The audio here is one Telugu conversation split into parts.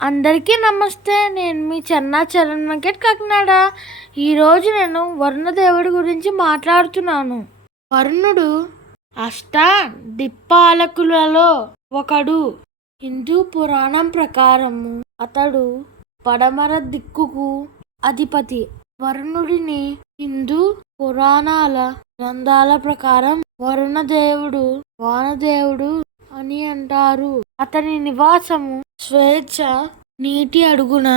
అందరికీ నమస్తే నేను మీ చెన్నా చరణ్ వెంకట్ కాకినాడ. ఈరోజు నేను వరుణదేవుడి గురించి మాట్లాడుతున్నాను. వరుణుడు అష్ట దిప్పాలకులలో ఒకడు. హిందూ పురాణం ప్రకారము అతడు పడమర దిక్కుకు అధిపతి. వరుణుడిని హిందూ పురాణాల గ్రంథాల ప్రకారం వరుణదేవుడు వానదేవుడు అని అంటారు. అతని నివాసము స్వేచ్ఛ నీటి అడుగున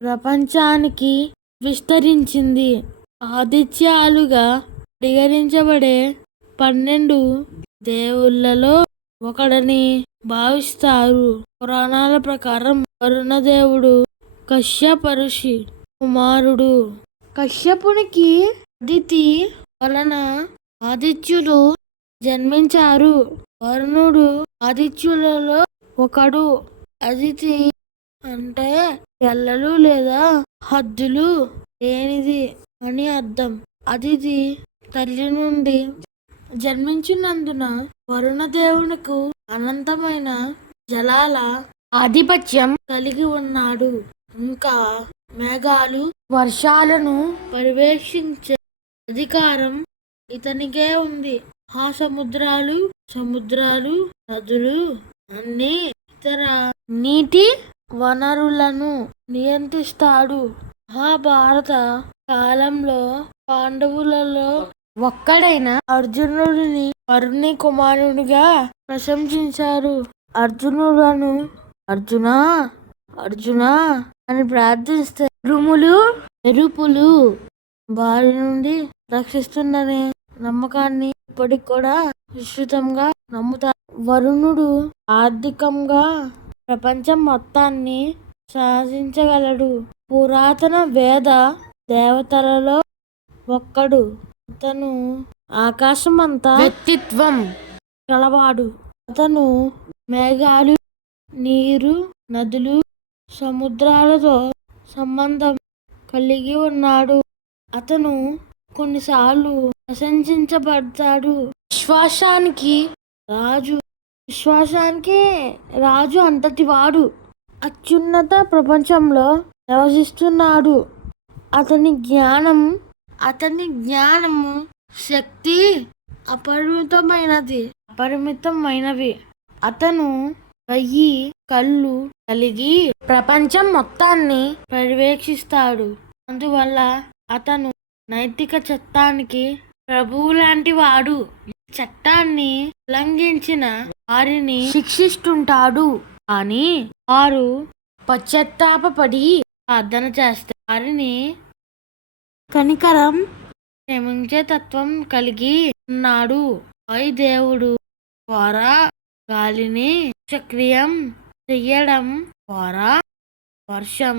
ప్రపంచానికి విస్తరించింది. ఆదిత్యాలుగా పరిగణించబడే పన్నెండు దేవుళ్ళలో ఒకడని భావిస్తారు. పురాణాల ప్రకారం వరుణదేవుడు కశ్యపరుషి కుమారుడు. కశ్యపునికి అదితి వలన ఆదిత్యులు జన్మించారు. వరుణుడు ఆదిత్యులలో ఒకడు. అదితి అంటే ఎల్లలు లేదా హద్దులు లేనిది అని అర్థం. అదితి తల్లి నుండి జన్మించినందున వరుణదేవునికి అనంతమైన జలాల ఆధిపత్యం కలిగి ఉన్నాడు. ఇంకా మేఘాలు వర్షాలను పర్యవేక్షించే అధికారం ఇతనికే ఉంది. ఆ సముద్రాలు సముద్రాలు నదులు అన్ని ఇతర నీటి వనరులను నియంత్రిస్తాడు. మహాభారత కాలంలో పాండవులలో ఒక్కడైన అర్జునుడిని వరుణి కుమారుడిగా ప్రశంసించారు. అర్జునుడను అర్జున అర్జున అని ప్రార్థిస్తే రుములు ఎరుపులు బారి నుండి రక్షిస్తుందని నమ్మకాన్ని ఇప్పటికి కూడా విస్తృతంగా నమ్ముతారు. వరుణుడు ఆర్థికంగా ప్రపంచం మొత్తాన్ని శాసించగలడు. పురాతన వేద దేవతలలో ఒక్కడు. అతను ఆకాశమంతా వ్యక్తిత్వం కలవాడు. అతను మేఘాలు నీరు నదులు సముద్రాలతో సంబంధం కలిగి ఉన్నాడు. అతను కొన్నిసార్లు ప్రశంసించబడతాడు. విశ్వాసానికి రాజు విశ్వాసానికి రాజు అంతటి వాడు. అత్యున్నత ప్రపంచంలో నివసిస్తున్నాడు. అతని జ్ఞానం అతని జ్ఞానము శక్తి అపరిమితమైనది. అపరిమితమైనవి. అతను వెయ్యి కళ్ళు కలిగి ప్రపంచం మొత్తాన్ని పర్యవేక్షిస్తాడు. అందువల్ల అతను నైతిక చట్టానికి ప్రభువు లాంటి వాడు చట్టాన్ని ఉల్లంఘించిన వారిని శిక్షిస్తుంటాడు. కానీ వారు పశ్చాత్తాపడి ప్రార్థన చేస్తారు వారిని కనికరం క్షమించే తత్వం కలిగి ఉన్నాడు. పై దేవుడు ద్వారా గాలిని చక్రియం చెయ్యడం ద్వారా వర్షం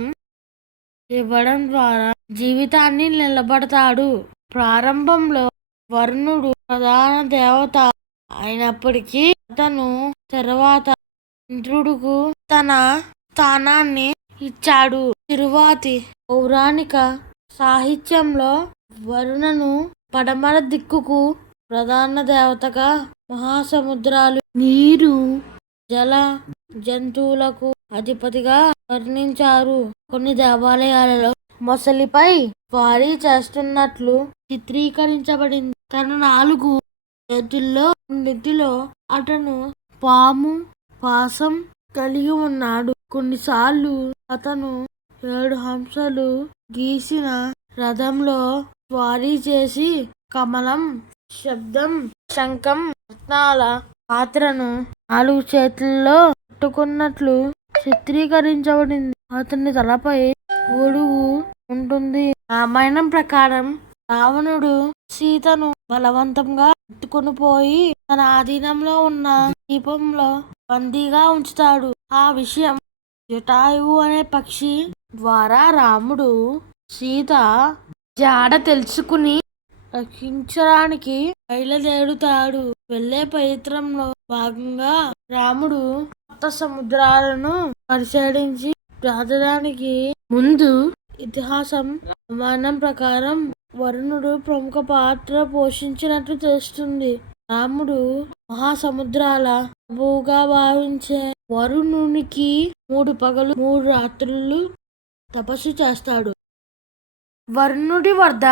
ఇవ్వడం ద్వారా జీవితాన్ని నిలబడతాడు. ప్రారంభంలో వరుణుడు ప్రధాన దేవత అయినప్పటికీ అతను తర్వాత ఇంద్రుడుకు తన స్థానాన్ని ఇచ్చాడు. తిరువాతి పౌరాణిక సాహిత్యంలో వరుణను పడమర దిక్కుకు ప్రధాన దేవతగా మహాసముద్రాలు నీరు జల జంతువులకు అధిపతిగా వర్ణించారు. కొన్ని దేవాలయాలలో మొసలిపై స్వారీ చేస్తున్నట్లు చిత్రీకరించబడింది. తన నాలుగు చేతుల్లో నెత్తిలో అతను పాము పాసం కలిగి ఉన్నాడు. కొన్నిసార్లు అతను ఏడు హంసలు గీసిన రథంలో స్వారీ చేసి కమలం శబ్దం శంఖం రత్నాల పాత్రను నాలుగు చేతుల్లో పట్టుకున్నట్లు చిత్రీకరించబడింది. అతని తలపై గొడుగు ఉంటుంది. రామాయణం ప్రకారం రావణుడు సీతను బలవంతంగా ఎత్తుకుని పోయి తన ఆధీనంలో ఉన్న దీపంలో బందీగా ఉంచుతాడు. ఆ విషయం జటాయువు అనే పక్షి ద్వారా రాముడు సీత జాడ తెలుసుకుని రక్షించడానికి బయలుదేరుతాడు. వెళ్ళే ప్రయత్నంలో భాగంగా రాముడు కొత్త సముద్రాలను పరిశీలించి రాజధానికి ముందు ఇతిహాసం ప్రమాణం ప్రకారం వరుణుడు ప్రముఖ పాత్ర పోషించినట్లు తెలుస్తుంది. రాముడు మహాసముద్రాల భూగా భావించే వరుణునికి మూడు పగలు మూడు రాత్రులు తపస్సు చేస్తాడు. వరుణుడి వద్ద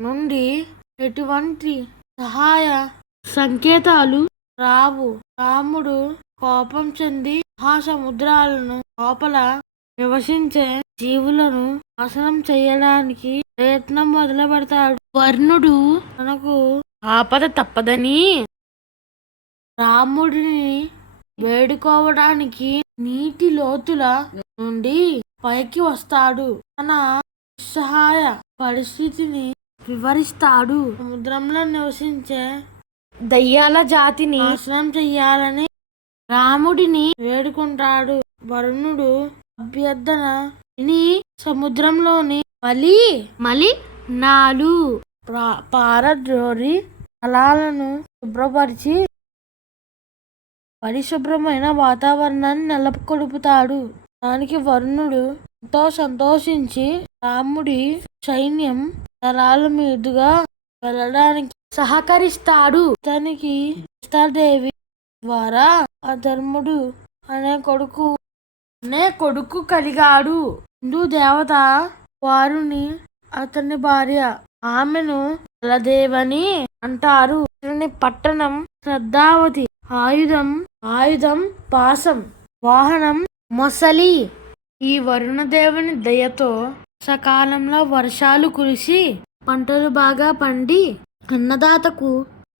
నుండి ఎటువంటి సహాయ సంకేతాలు రావు. రాముడు కోపం చెంది మహాసముద్రాలను లోపల నివసించే జీవులను నాశనం చేయడానికి ప్రయత్నం మొదలు పెడతాడు వర్ణుడు తనకు ఆపద తప్పదని రాముడిని వేడుకోవడానికి నీటి లోతుల నుండి పైకి వస్తాడు. తన నిస్సహాయ పరిస్థితిని వివరిస్తాడు. సముద్రంలో నివసించే దయ్యాల జాతిని నాశనం చెయ్యాలని రాముడిని వేడుకుంటాడు. వరుణుడు అభ్యర్థన విని సముద్రంలోని మలి మలి నాలు పారద్రోరి అలాలను శుభ్రపరిచి పరిశుభ్రమైన వాతావరణాన్ని నెలకొల్పుతాడు. దానికి వరుణుడు ఎంతో సంతోషించి రాముడి సైన్యం తలాల మీదుగా వెళ్ళడానికి సహకరిస్తాడు. తనకి సీతాదేవి ద్వారా ఆ ధర్ముడు అనే కొడుకు అనే కొడుకు కలిగాడు. హిందూ దేవత వారుని అతని భార్య ఆమెను కులదేవని అంటారు. ఇతని పట్టణం శ్రద్ధావతి. ఆయుధం ఆయుధం పాసం వాహనం మొసలి. ఈ వరుణ దేవుని దయతో సకాలంలో వర్షాలు కురిసి పంటలు బాగా పండి అన్నదాతకు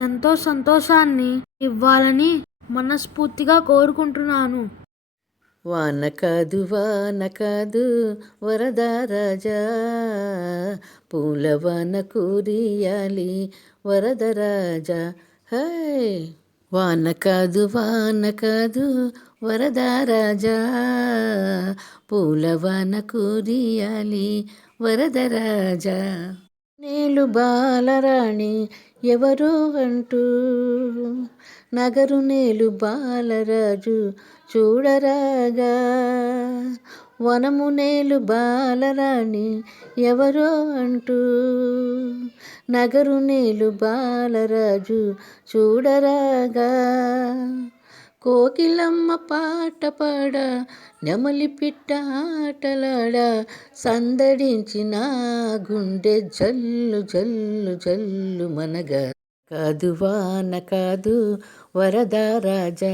ఎంతో సంతోషాన్ని ఇవ్వాలని మనస్ఫూర్తిగా కోరుకుంటున్నాను. వాన కాదు వాన కాదు వరద రాజా. పూల వాన కురియాలి వరద రాజా. హై! వాన కాదు వాన కాదు వరద రాజా. పూల వాన కురియాలి వరద రాజా. నేలు బాలరాణి ఎవరు అంటూ నగరు నేలు బాలరాజు చూడరాగా. వనము నేలు బాలరాణి ఎవరో అంటూ నగరు నేలు బాలరాజు చూడరాగా. కోకిలమ్మ పాట పాడ నెమలి పిట్ట ఆటలాడ సందడించిన గుండె జల్లు జల్లు జల్లు మనగా. కాదు వాన కాదు వరద రాజా.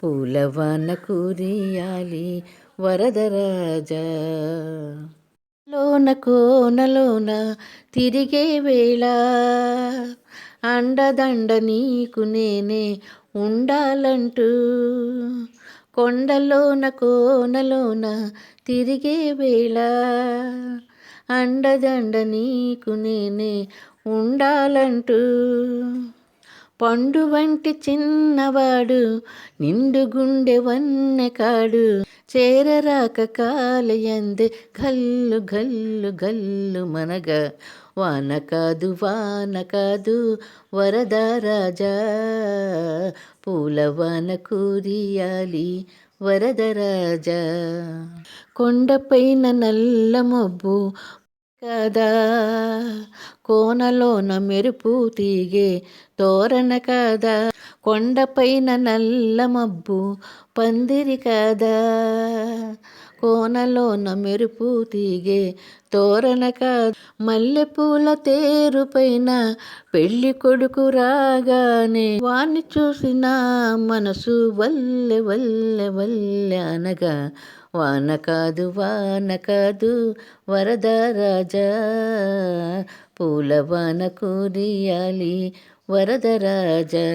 పూలవాన కురియాలి వరద రాజా. లోన కోనలోన తిరిగే వేళ అండదండ నీకు నేనే ఉండాలంటూ. కొండలోన కోనలోన తిరిగే వేళ అండదండ నీకు నేనే ఉండాలంటూ. పండు వంటి చిన్నవాడు నిండు గుండె వన్నె కాడు చేరరాక కాలయందే గల్లు గల్లు గల్లు మనగ. వాన కాదు వాన కాదు వరద రాజా. పూల వాన కురియాలి వరద రాజా. కొండపైన నల్ల మబ్బు కదా. కోనలోన మెరుపు తీగే తోరణ కదా. కొండపైన నల్ల మబ్బు పందిరి కదా. కోనలోన మెరుపు తీగే తోరణ కాదు. మల్లెపూల తేరుపైన పెళ్ళి కొడుకు రాగానే వాణ్ణి చూసిన మనసు వల్లె వల్లె వల్లె అనగా వాన కాదు వాన కాదు వరద రాజా. పూల వాన కురియాలి వరద రాజా.